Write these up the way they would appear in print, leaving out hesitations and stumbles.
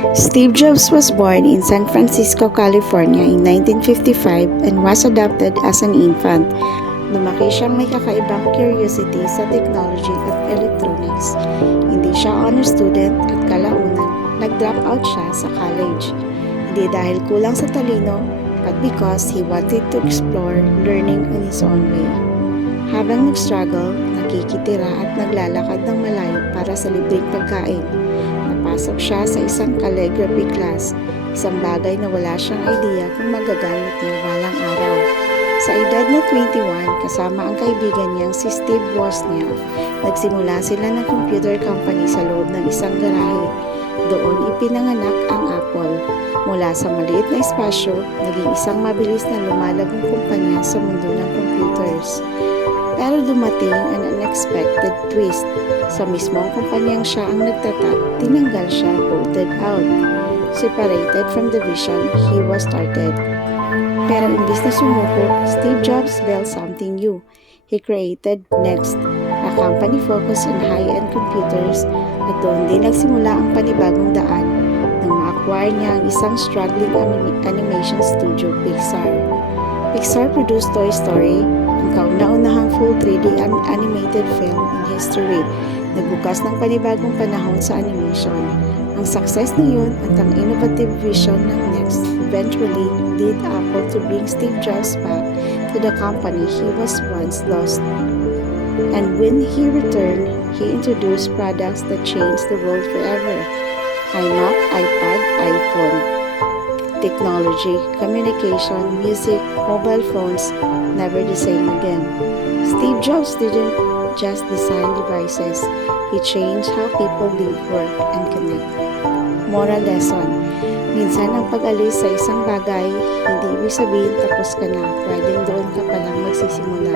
Steve Jobs was born in San Francisco, California in 1955 and was adopted as an infant. Lumaki siyang may kakaibang curiosity sa technology at electronics. Hindi siya honor student at kalaunan, nag-drop out siya sa college. Hindi dahil kulang sa talino, but because he wanted to explore learning on his own way. Habang nag-struggle, nakikitira at naglalakad ng malayo para sa libreng pagkain. Napasok siya sa isang calligraphy class, isang bagay na wala siyang idea kung magagamit niya balang araw. Sa edad na 21, kasama ang kaibigan niyang si Steve Wozniak, nagsimula sila ng computer company sa loob ng isang garahe. Doon ipinanganak ang Apple. Mula sa maliit na espasyo, naging isang mabilis na lumalagong kumpanya sa mundo ng computers. Pero dumating an unexpected twist. Sa mismong kumpanyang siya ang nagtatag, tinanggal siya, voted out. Separated from the vision he was started. Pero imbis na sumuko, Steve Jobs built something new. He created Next, a company focused on high-end computers, at doon din nagsimula ang panibagong daan nang ma-acquire niya ang isang struggling animation studio, Pixar. Pixar produced Toy Story, ang kauna-unahang full 3D animated film in history, nagbukas ng panibagong panahon sa animation. Ang success na yun at ang innovative vision ng Next eventually led Apple to bring Steve Jobs back to the company he was once lost. And when he returned, he introduced products that changed the world forever. iMac, iPad, iPhone. Technology, communication, music, mobile phones, never the same again. Steve Jobs didn't just design devices, he changed how people live, work, and connect. Moral lesson, minsan ang pag-alis sa isang bagay, hindi ibig sabihin tapos ka na, pwedeng doon ka palang magsisimula.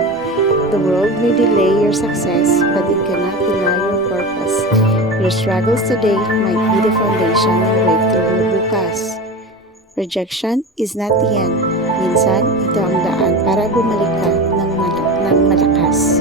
The world may delay your success, but it cannot deny your purpose. Your struggles today might be the foundation ng breakthrough mo bukas. Rejection is not the end. Minsan, ito ang daan para bumalik ka ng malakas.